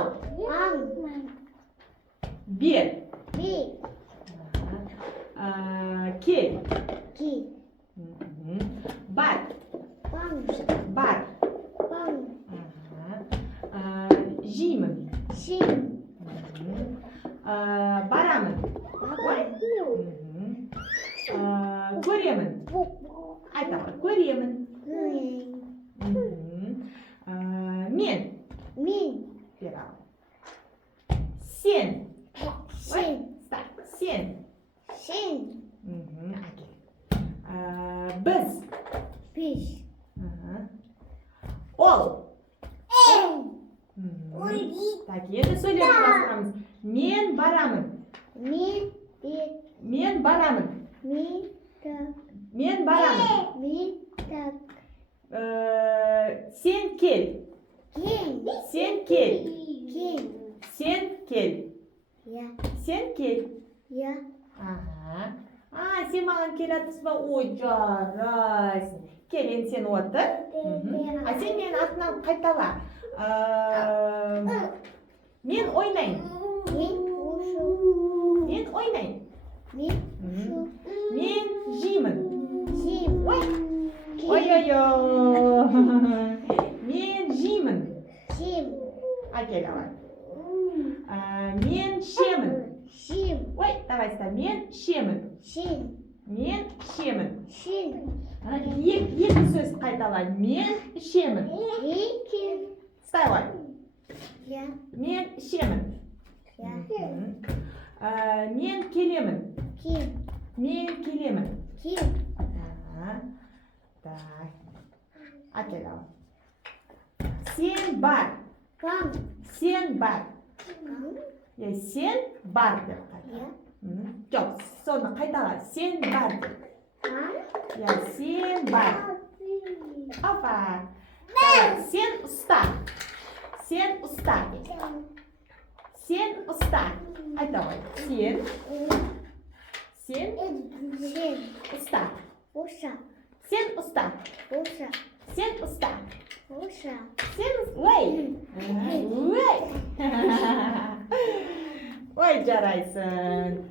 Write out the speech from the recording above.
Ал. Бер. Кел. Бар. Бар. Жеймін. Барамын. Көремін. Айта ғой, көремін. Мен. Бер ал. Сен. Сен. Біз. Ол. Так, енді сөйлеп бастырамыз. Мен барамын. Мен барамын. Сен кел. Сен кел. Сен маған келатырсың ба? Ой, жарайсың. Кел, енді сен отыр. Сен менің атынан қайтала. Мен ойнайын. Мен жеймін. Мен жеймін. Әкел алай. Мен шемін. Ой, давай ста. Мен шемін. Екі сөз қайталай. Мен шемін. Стай ғой. Мен шемін. Мен келемін. Так. Әкел алай. Сен бар. Сен бар деп қайта. Жоқ, соны қайтала. Сен бар деп. Сен бар. Опа. Сен ұста. Айта ғой. Сен ұста. Ой, жарайсың.